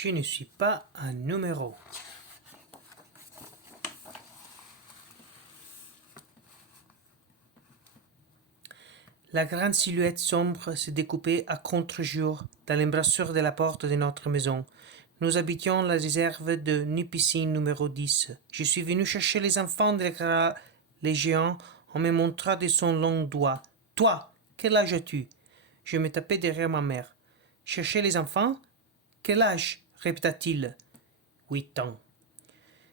Je ne suis pas un numéro. La grande silhouette sombre se découpait à contre-jour dans l'embrasure de la porte de notre maison. Nous habitions la réserve de Nipissing numéro 10. Je suis venu chercher les enfants, déclara le géant en me montrant de son long doigt. Toi, quel âge as-tu? Je me tapais derrière ma mère. Chercher les enfants? Quel âge? Répéta-t-il. 8 ans.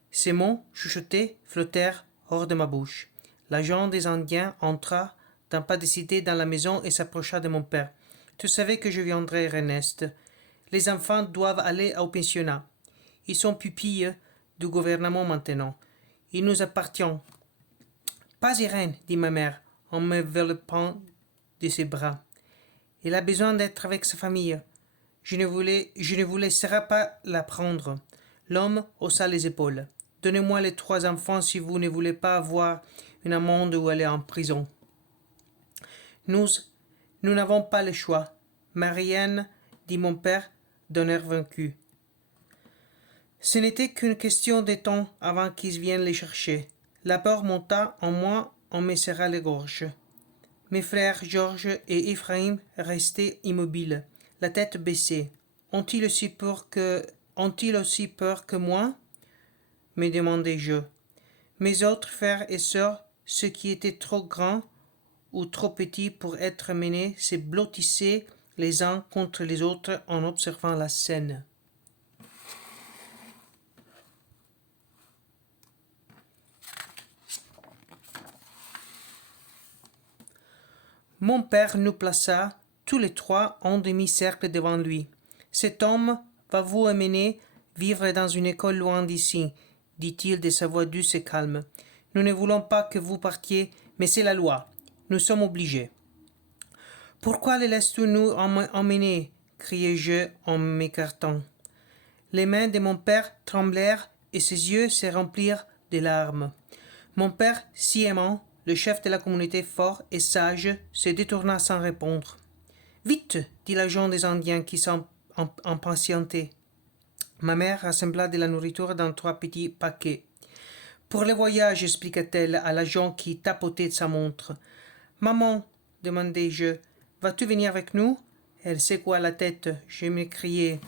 Ces mots, chuchotés, flottèrent hors de ma bouche. L'agent des Indiens entra d'un pas décidé dans la maison et s'approcha de mon père. Tu savais que je viendrais, Ernest. Les enfants doivent aller au pensionnat. Ils sont pupilles du gouvernement maintenant. Il nous appartient. Pas Irène, dit ma mère, en m'enveloppant de ses bras. Il a besoin d'être avec sa famille. Je ne vous laisserai pas la prendre. L'homme haussa les épaules. Donnez-moi les 3 enfants si vous ne voulez pas avoir une amende ou aller en prison. Nous n'avons pas le choix. Marianne, dit mon père, d'un air vaincu. Ce n'était qu'une question de temps avant qu'ils viennent les chercher. La peur monta en moi, on me serra les gorges. Mes frères Georges et Ephraim restaient immobiles, la tête baissée. Ont-ils aussi peur que moi? Me demandai-je. Mes autres frères et sœurs, ceux qui étaient trop grands ou trop petits pour être menés, se blottissaient les uns contre les autres en observant la scène. Mon père nous plaça tous les 3 en demi-cercle devant lui. Cet homme va vous amener vivre dans une école loin d'ici, dit-il de sa voix douce et calme. Nous ne voulons pas que vous partiez, mais c'est la loi. Nous sommes obligés. Pourquoi les laisses-tu nous emmener? Criai-je en m'écartant. Les mains de mon père tremblèrent et ses yeux se remplirent de larmes. Mon père, si aimant, le chef de la communauté fort et sage, se détourna sans répondre. Vite, dit l'agent des Indiens qui s'impatientait. Ma mère rassembla de la nourriture dans 3 petits paquets. Pour le voyage, expliqua-t-elle à l'agent qui tapotait sa montre. Maman, demandai-je, vas-tu venir avec nous? Elle secoua la tête. Je m'écriai.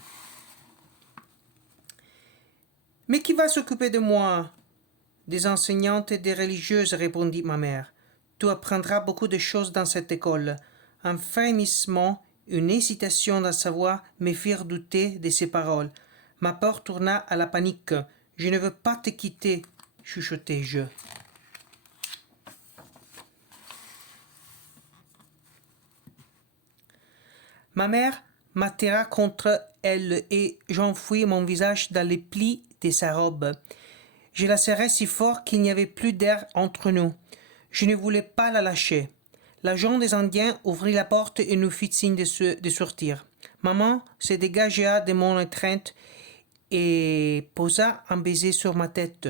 Mais qui va s'occuper de moi? Des enseignantes et des religieuses, répondit ma mère. Tu apprendras beaucoup de choses dans cette école. Un frémissement, une hésitation dans sa voix me firent douter de ses paroles. Ma peur tourna à la panique. Je ne veux pas te quitter, chuchotai-je. Ma mère m'attira contre elle et j'enfouis mon visage dans les plis de sa robe. Je la serrai si fort qu'il n'y avait plus d'air entre nous. Je ne voulais pas la lâcher. L'agent des Indiens ouvrit la porte et nous fit signe de sortir. Maman se dégagea de mon étreinte et posa un baiser sur ma tête.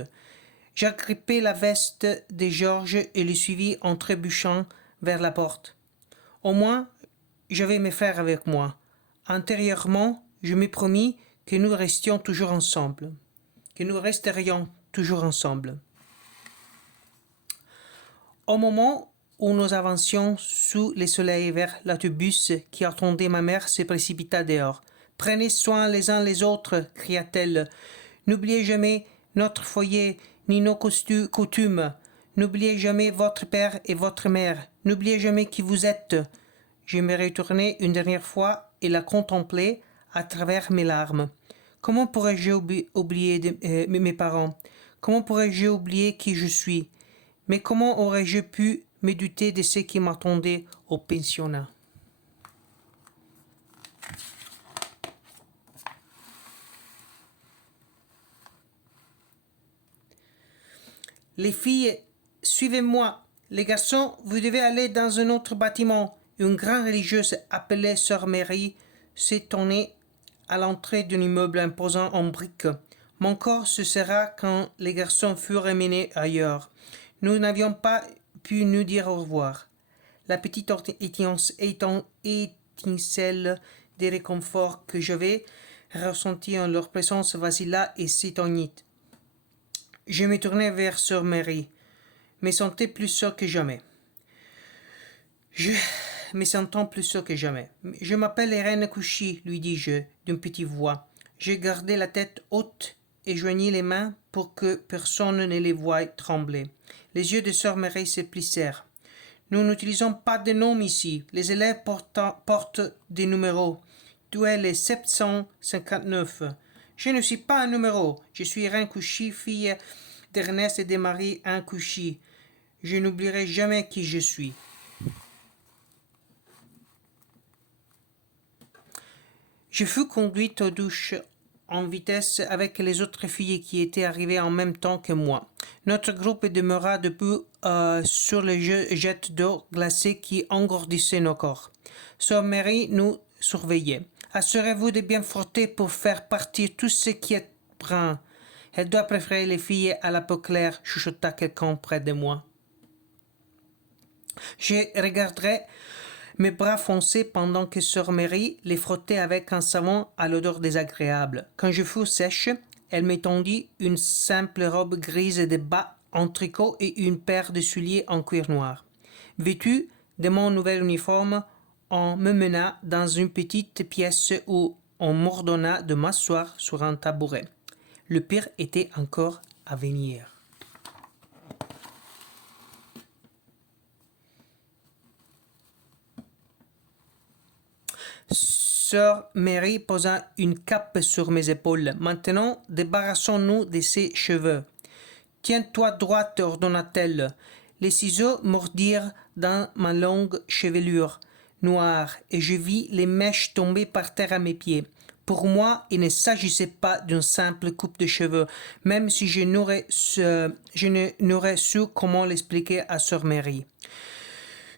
J'agrippai la veste de Georges et le suivis en trébuchant vers la porte. Au moins, j'avais mes frères avec moi. Intérieurement, je me promis que nous resterions toujours ensemble. Au moment où nous avancions sous le soleil vers l'autobus qui attendait ma mère se précipita dehors. « Prenez soin les uns les autres, cria-t-elle. N'oubliez jamais notre foyer ni nos coutumes. N'oubliez jamais votre père et votre mère. N'oubliez jamais qui vous êtes. » Je me retournai une dernière fois et la contemplai à travers mes larmes. Comment pourrais-je oublier mes parents? Comment pourrais-je oublier qui je suis? Mais comment aurais-je pu me douter de ce qui m'attendait au pensionnat? Les filles, suivez-moi. Les garçons, vous devez aller dans un autre bâtiment. Une grande religieuse appelée Sœur Mary s'étonnait à l'entrée d'un immeuble imposant en briques. Mon corps se serra quand les garçons furent emmenés ailleurs. Nous n'avions pas pu nous dire au revoir. La petite étincelle de réconfort que j'avais ressenti en leur présence vacilla et s'éteignit. Je me tournai vers Sœur Mary, me sentais plus seul que jamais. Me sentant plus seul que jamais. Je m'appelle Irène Couchy, lui dis-je d'une petite voix. J'ai gardé la tête haute et joignis les mains pour que personne ne les voie trembler. Les yeux de Sœur Mary se plissèrent. Nous n'utilisons pas de noms ici. Les élèves portent des numéros. Tu es le 759. Je ne suis pas un numéro. Je suis Irène Couchy, fille d'Ernest et de Marie-Anne Couchy. Je n'oublierai jamais qui je suis. Je fus conduite aux douches en vitesse avec les autres filles qui étaient arrivées en même temps que moi. Notre groupe demeura debout sur le jet d'eau glacée qui engourdissait nos corps. Sœur Mary nous surveillait. Assurez-vous de bien frotter pour faire partir tout ce qui est brun. Elle doit préférer les filles à la peau claire, chuchota quelqu'un près de moi. Je regarderai mes bras foncés pendant que Sœur Mary les frottait avec un savon à l'odeur désagréable. Quand je fus sèche, elle m'étendit une simple robe grise de bas en tricot et une paire de souliers en cuir noir. Vêtue de mon nouvel uniforme, on me mena dans une petite pièce où on m'ordonna de m'asseoir sur un tabouret. Le pire était encore à venir. Sœur Mary posa une cape sur mes épaules. Maintenant, débarrassons-nous de ses cheveux. Tiens-toi droite, ordonna-t-elle. Les ciseaux mordirent dans ma longue chevelure noire et je vis les mèches tomber par terre à mes pieds. Pour moi, il ne s'agissait pas d'une simple coupe de cheveux, même si je n'aurais su comment l'expliquer à Sœur Mary.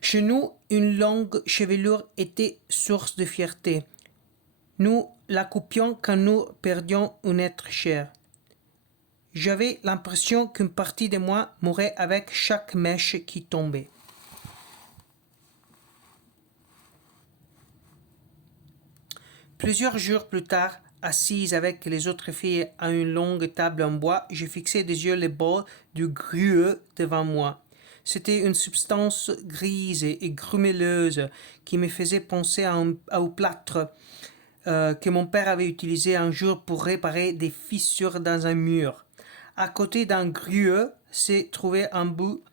Chez nous, une longue chevelure était source de fierté. Nous la coupions quand nous perdions un être cher. J'avais l'impression qu'une partie de moi mourait avec chaque mèche qui tombait. Plusieurs jours plus tard, assise avec les autres filles à une longue table en bois, je fixais des yeux les bords du grueux devant moi. C'était une substance grise et grumeleuse qui me faisait penser au plâtre que mon père avait utilisé un jour pour réparer des fissures dans un mur. À côté d'un grueux se trouvait un bout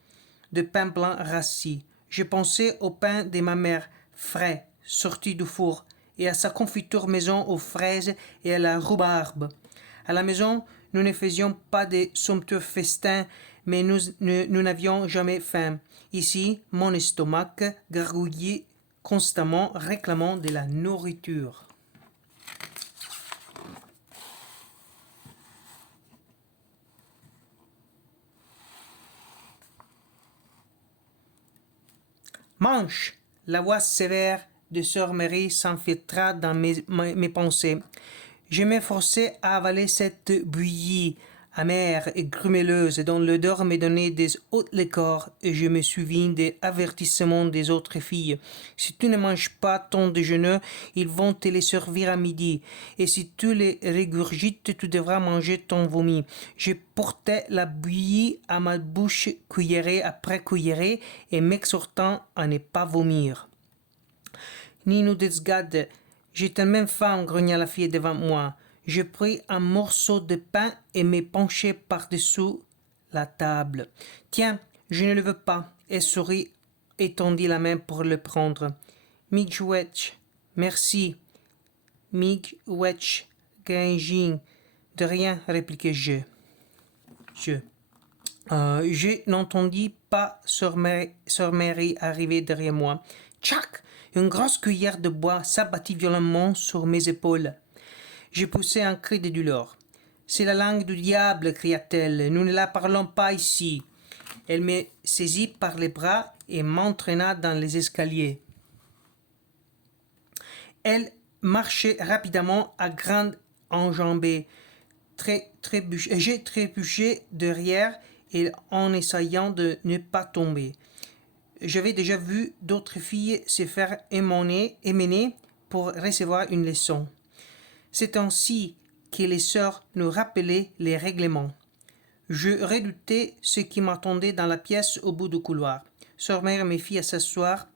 de pain blanc rassis. Je pensais au pain de ma mère, frais, sorti du four, et à sa confiture maison aux fraises et à la rhubarbe. À la maison, nous ne faisions pas de somptueux festins, mais nous n'avions jamais faim. Ici, mon estomac gargouillait constamment, réclamant de la nourriture. Mange! La voix sévère de Sœur Mary s'infiltra dans mes pensées. Je m'efforçais à avaler cette bouillie amère et grumeleuse dont l'odeur me donnait des hauts le corps et je me souvins des avertissements des autres filles. Si tu ne manges pas ton déjeuner, ils vont te les servir à midi. Et si tu les régurgites, tu devras manger ton vomi. Je portais la bouillie à ma bouche cuillerée après cuillerée et m'exhortant à ne pas vomir. Ni nous desgade, j'ai tellement faim, grogna la fille devant moi. Je pris un morceau de pain et me penchai par-dessous la table. Tiens, je ne le veux pas. Elle sourit et tendit la main pour le prendre. Miigwech, merci. Miigwech, Gaijin. De rien, répliquai-je. Je n'entendis pas Sœur Mary arriver derrière moi. Tchac! Une grosse cuillère de bois s'abattit violemment sur mes épaules. Je poussai un cri de douleur. C'est la langue du diable, cria-t-elle. Nous ne la parlons pas ici. Elle me saisit par les bras et m'entraîna dans les escaliers. Elle marchait rapidement à grandes enjambées. J'ai trébuché derrière et en essayant de ne pas tomber. J'avais déjà vu d'autres filles se faire émener pour recevoir une leçon. C'est ainsi que les sœurs nous rappelaient les règlements. Je redoutais ce qui m'attendait dans la pièce au bout du couloir. Sœur Mère me fit s'asseoir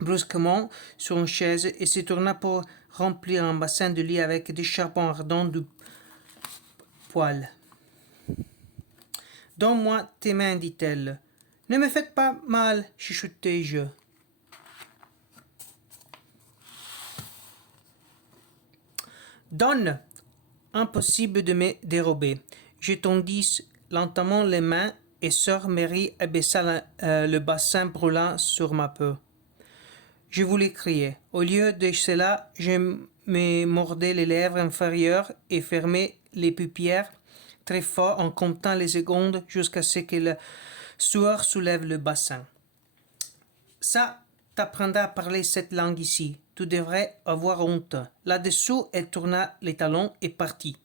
brusquement sur une chaise et se tourna pour remplir un bassin de lit avec des charbons ardents du poêle. « Donne-moi tes mains, dit-elle. Ne me faites pas mal, chuchotai-je. Donne! Impossible de me dérober. Je tendis lentement les mains et sœur Mary abaissa le bassin brûlant sur ma peau. Je voulais crier. Au lieu de cela, je me mordais les lèvres inférieures et fermais les paupières très fort en comptant les secondes jusqu'à ce que la sueur soulève le bassin. Ça t'apprendra à parler cette langue ici. Tu devrais avoir honte. Là-dessous, elle tourna les talons et partit.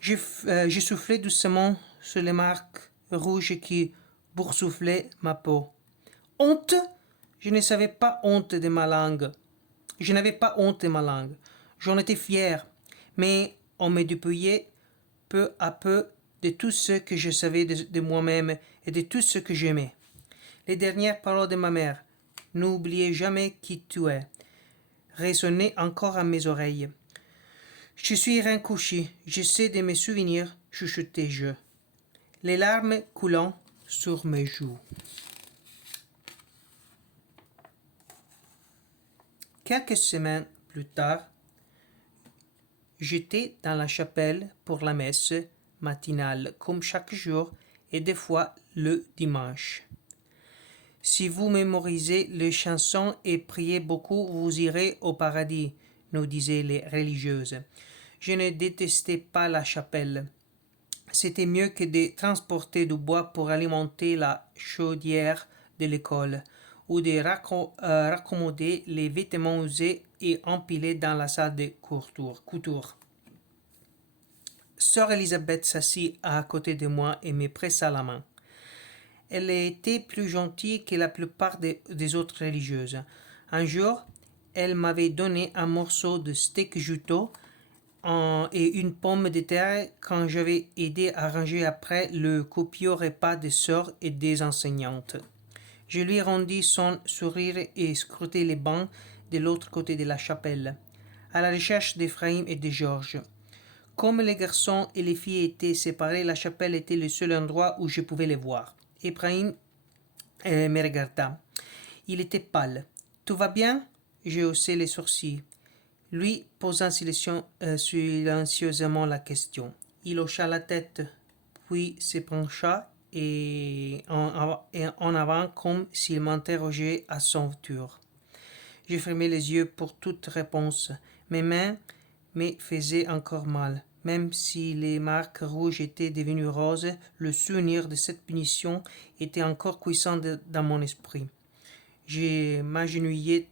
Je soufflais doucement sur les marques rouges qui boursouflaient ma peau. Honte? Je ne savais pas honte de ma langue. Je n'avais pas honte de ma langue. J'en étais fier. Mais on me dépouillait peu à peu de tout ce que je savais de moi-même et de tout ce que j'aimais. Les dernières paroles de ma mère, « N'oubliez jamais qui tu es », résonnaient encore à mes oreilles. Je suis recouché, j'essaie de me souvenir, chuchotai-je, les larmes coulant sur mes joues. Quelques semaines plus tard, j'étais dans la chapelle pour la messe matinale, comme chaque jour, et des fois le dimanche. Si vous mémorisez les chansons et priez beaucoup, vous irez au paradis, nous disaient les religieuses. Je ne détestais pas la chapelle. C'était mieux que de transporter du bois pour alimenter la chaudière de l'école, ou de raccommoder les vêtements usés et empilés dans la salle de couture. Sœur Elisabeth s'assit à côté de moi et me pressa la main. Elle était plus gentille que la plupart des autres religieuses. Un jour, elle m'avait donné un morceau de steak juteau et une pomme de terre quand j'avais aidé à ranger après le copieux repas des sœurs et des enseignantes. Je lui rendis son sourire et scrutai les bancs de l'autre côté de la chapelle, à la recherche d'Ephraïm et de Georges. Comme les garçons et les filles étaient séparés, la chapelle était le seul endroit où je pouvais les voir. Ephraïm me regarda. Il était pâle. « Tout va bien ?» J'ai haussé les sourcils. Lui posa silencieusement la question. Il hocha la tête, puis se pencha en avant comme s'il m'interrogeait à son tour. J'ai fermé les yeux pour toute réponse. Mes mains me faisaient encore mal. Même si les marques rouges étaient devenues roses, le souvenir de cette punition était encore cuisant dans mon esprit. Je m'agenouillai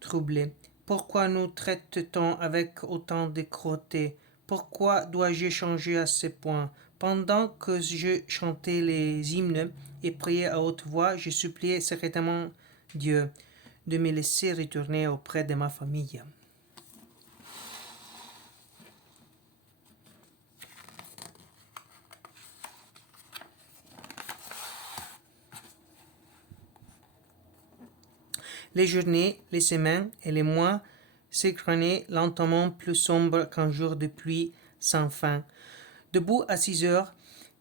troublé. Pourquoi nous traite-t-on avec autant de cruauté? Pourquoi dois-je changer à ce point? Pendant que je chantais les hymnes et priais à haute voix, je suppliais secrètement Dieu de me laisser retourner auprès de ma famille. Les journées, les semaines et les mois s'écranaient lentement plus sombres qu'un jour de pluie sans fin. Debout à 6 heures,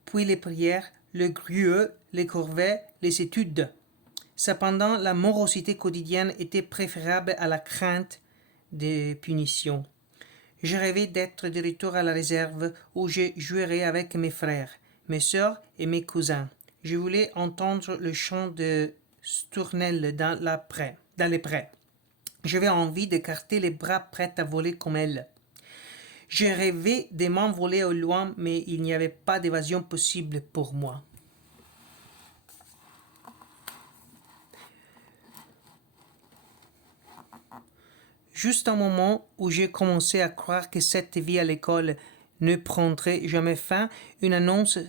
puis les prières, le grueux, les corvées, les études. Cependant, la morosité quotidienne était préférable à la crainte des punitions. Je rêvais d'être de retour à la réserve où je jouerais avec mes frères, mes sœurs et mes cousins. Je voulais entendre le chant de Stournelle dans les prés. J'avais envie d'écarter les bras prêts à voler comme elle. Je rêvais de m'envoler au loin, mais il n'y avait pas d'évasion possible pour moi. Juste au moment où j'ai commencé à croire que cette vie à l'école ne prendrait jamais fin, une annonce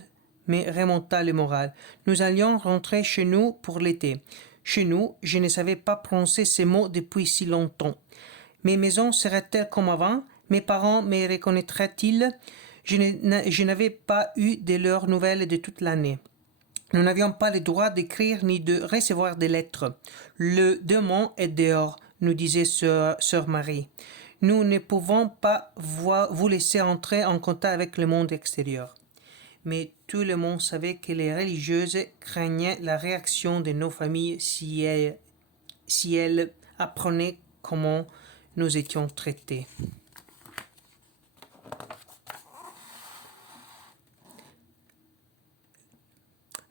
me remonta le moral. Nous allions rentrer chez nous pour l'été. Chez nous, je ne savais pas prononcer ces mots depuis si longtemps. Mes maisons seraient-elles comme avant? Mes parents me reconnaîtraient-ils? Je n'avais pas eu de leurs nouvelles de toute l'année. Nous n'avions pas le droit d'écrire ni de recevoir des lettres. Le démon est dehors, nous disait sœur Marie. Nous ne pouvons pas vous laisser entrer en contact avec le monde extérieur. Mais tout le monde savait que les religieuses craignaient la réaction de nos familles si elles apprenaient comment nous étions traités.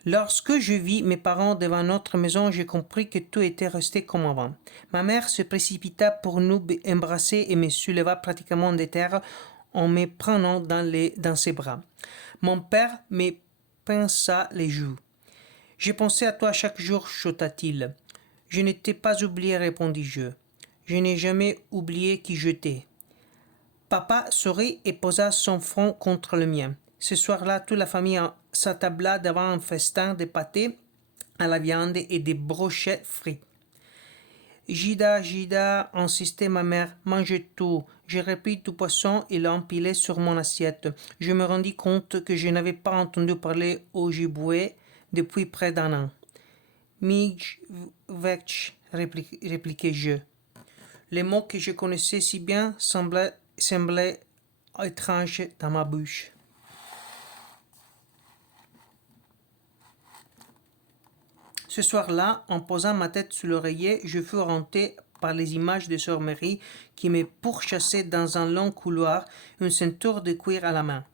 Lorsque je vis mes parents devant notre maison, j'ai compris que tout était resté comme avant. Ma mère se précipita pour nous embrasser et me souleva pratiquement de terre en me prenant dans ses bras. Mon père me pinça les joues. « J'ai pensé à toi chaque jour, chota-t-il. Je ne t'ai pas oublié, répondis-je. Je n'ai jamais oublié qui j'étais. Papa sourit et posa son front contre le mien. Ce soir-là, toute la famille s'attabla devant un festin de pâté à la viande et des brochettes frites. Gida, insistait ma mère, mange tout. J'ai repris tout poisson et l'ai empilé sur mon assiette. Je me rendis compte que je n'avais pas entendu parler au gibier depuis près d'un an. Mijvech, répliquai-je. Les mots que je connaissais si bien semblaient étranges dans ma bouche. Ce soir-là, en posant ma tête sous l'oreiller, je fus hanté par les images de sœur Marie qui me pourchassaient dans un long couloir, une ceinture de cuir à la main.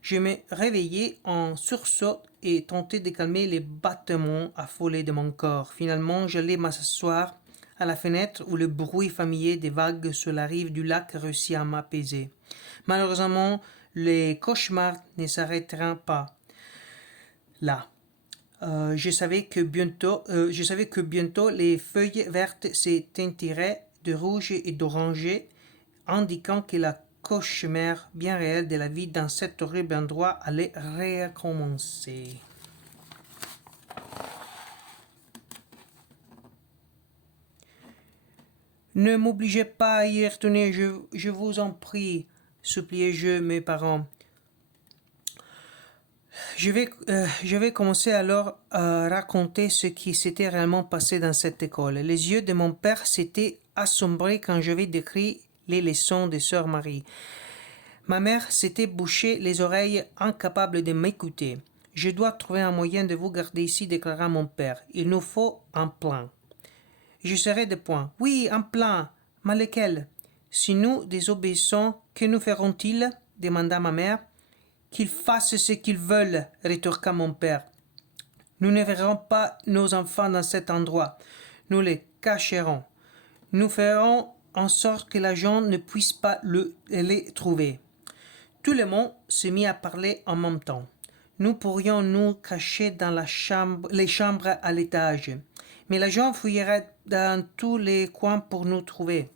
Je me réveillai en sursaut et tentai de calmer les battements affolés de mon corps. Finalement, j'allai m'asseoir à la fenêtre où le bruit familier des vagues sur la rive du lac réussit à m'apaiser. Malheureusement, les cauchemars ne s'arrêteront pas là. Je savais que bientôt les feuilles vertes se teinteraient de rouge et d'oranger, indiquant que la cauchemar bien réel de la vie dans cet horrible endroit allait recommencer. Ne m'obligez pas à y retourner, je vous en prie, suppliai-je mes parents. Je vais commencer alors à raconter ce qui s'était réellement passé dans cette école. Les yeux de mon père s'étaient assombrés quand je vais décrire les leçons de sœur Marie. Ma mère s'était bouché les oreilles, incapable de m'écouter. « Je dois trouver un moyen de vous garder ici, déclara mon père. Il nous faut un plan. Je serai de point. Oui, un plan. Mais lequel? Si nous désobéissons, que nous feront-ils? Demanda ma mère. Qu'ils fassent ce qu'ils veulent, rétorqua mon père. Nous ne verrons pas nos enfants dans cet endroit. Nous les cacherons. Nous ferons en sorte que l'agent ne puisse pas les trouver. Tout le monde se mit à parler en même temps. Nous pourrions nous cacher dans les chambres à l'étage, mais l'agent fouillerait dans tous les coins pour nous trouver.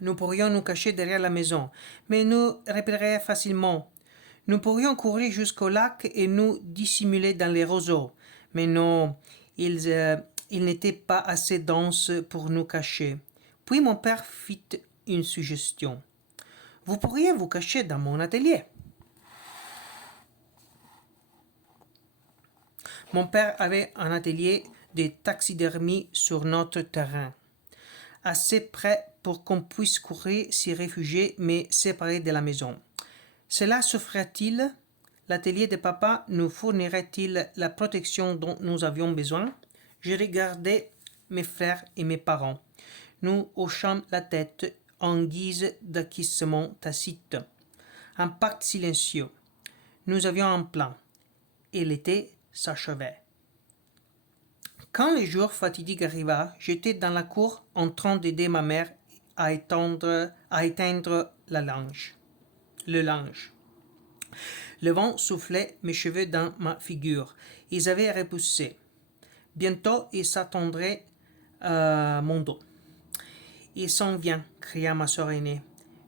Nous pourrions nous cacher derrière la maison, mais nous repéreraient facilement. Nous pourrions courir jusqu'au lac et nous dissimuler dans les roseaux, mais non, ils n'étaient pas assez denses pour nous cacher. Puis mon père fit une suggestion. Vous pourriez vous cacher dans mon atelier. Mon père avait un atelier de taxidermie sur notre terrain, assez près pour qu'on puisse courir s'y réfugier, mais séparé de la maison. Cela se ferait-il? L'atelier de papa nous fournirait-il la protection dont nous avions besoin? Je regardais mes frères et mes parents. Nous hochâmes la tête en guise d'acquiescement tacite. Un pacte silencieux. Nous avions un plan. Et l'été s'achevait. Quand le jour fatidique arriva, j'étais dans la cour en train d'aider ma mère à éteindre le linge. Le vent soufflait mes cheveux dans ma figure. Ils avaient repoussé. Bientôt, ils s'attendraient à mon dos. Il s'en vient, cria ma soeur aînée.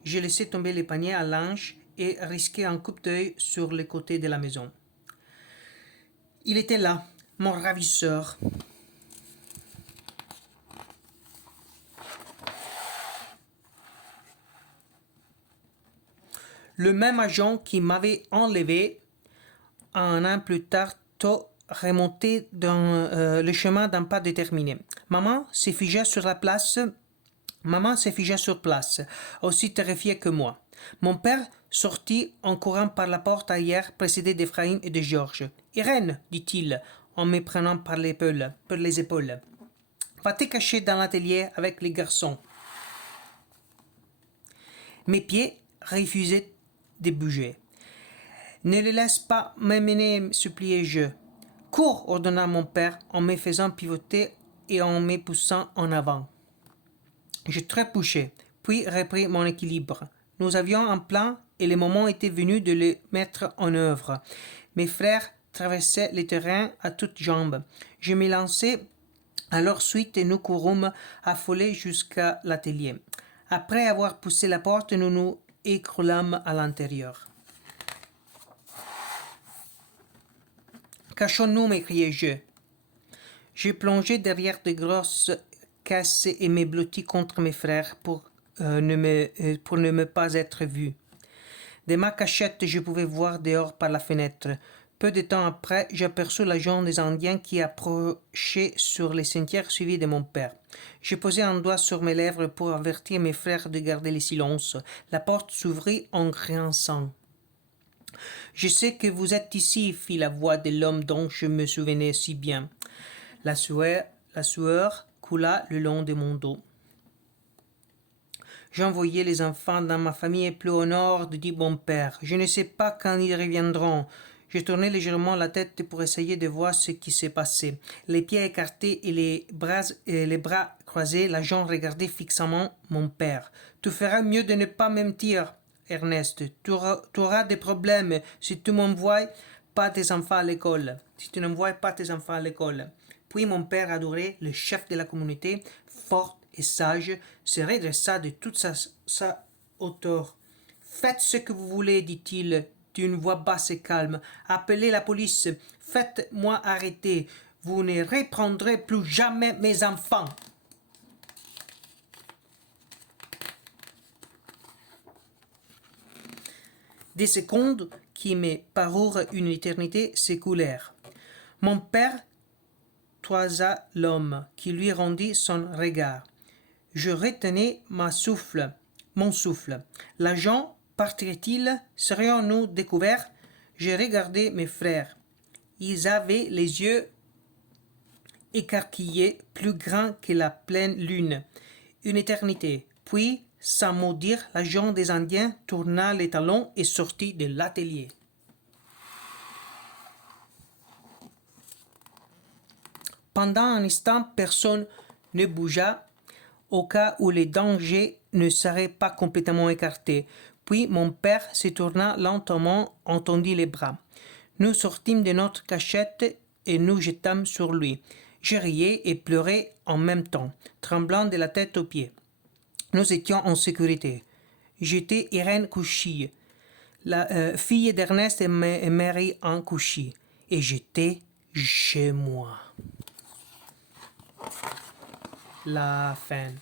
J'ai laissé tomber les paniers à linge et risqué un coup d'œil sur le côté de la maison. Il était là, mon ravisseur. Le même agent qui m'avait enlevé un an plus tard remonté dans le chemin d'un pas déterminé. Maman se figea sur place, aussi terrifiée que moi. Mon père sortit en courant par la porte arrière, précédé d'Ephraim et de Georges. « Irène, dit-il, en me prenant par les épaules. Va te cacher dans l'atelier avec les garçons. » Mes pieds refusaient de bouger. « Ne le laisse pas m'emmener, suppliai-je. »« Cours, ordonna mon père en me faisant pivoter et en me poussant en avant. Je trébuchai, puis repris mon équilibre. Nous avions un plan et le moment était venu de le mettre en œuvre. Mes frères traversaient le terrain à toutes jambes. Je me lançai à leur suite et nous courûmes affolés jusqu'à l'atelier. Après avoir poussé la porte, nous nous écroulâmes à l'intérieur. « Cachons-nous, m'écriai-je. Je plongeai derrière de grosses caisses et me blottis contre mes frères pour ne me pas être vu. De ma cachette, je pouvais voir dehors par la fenêtre. Peu de temps après, j'aperçus l'agent des Indiens qui approchait sur les sentiers suivi de mon père. Je posai un doigt sur mes lèvres pour avertir mes frères de garder le silence. La porte s'ouvrit en grinçant. « Je sais que vous êtes ici, fit la voix de l'homme dont je me souvenais si bien. La sueur coula le long de mon dos. J'envoyais les enfants dans ma famille plus au nord, dit mon père. Je ne sais pas quand ils reviendront. Je tournai légèrement la tête pour essayer de voir ce qui se passait. Les pieds écartés et les bras croisés, l'agent regardait fixement mon père. Tu feras mieux de ne pas me mentir, Ernest. Tu auras des problèmes si tu n'envoies pas tes enfants à l'école. Puis mon père adoré, le chef de la communauté, fort et sage, se redressa de toute sa hauteur. « Faites ce que vous voulez, dit-il d'une voix basse et calme. Appelez la police. Faites-moi arrêter. Vous ne reprendrez plus jamais mes enfants. » Des secondes qui me parurent une éternité s'écoulèrent. Mon père toisa l'homme qui lui rendit son regard. Je retenais mon souffle. L'agent partirait-il? Serions-nous découverts? Je regardais mes frères. Ils avaient les yeux écarquillés, plus grands que la pleine lune. Une éternité. Puis, sans mot dire, l'agent des Indiens tourna les talons et sortit de l'atelier. Pendant un instant, personne ne bougea, au cas où le danger ne serait pas complètement écarté. Puis mon père se tourna lentement, en tendit les bras. Nous sortîmes de notre cachette et nous jetâmes sur lui. Je riais et pleurais en même temps, tremblant de la tête aux pieds. Nous étions en sécurité. J'étais Irène Couchy, la fille d'Ernest et Mary en Couchy, et j'étais chez moi. La fin.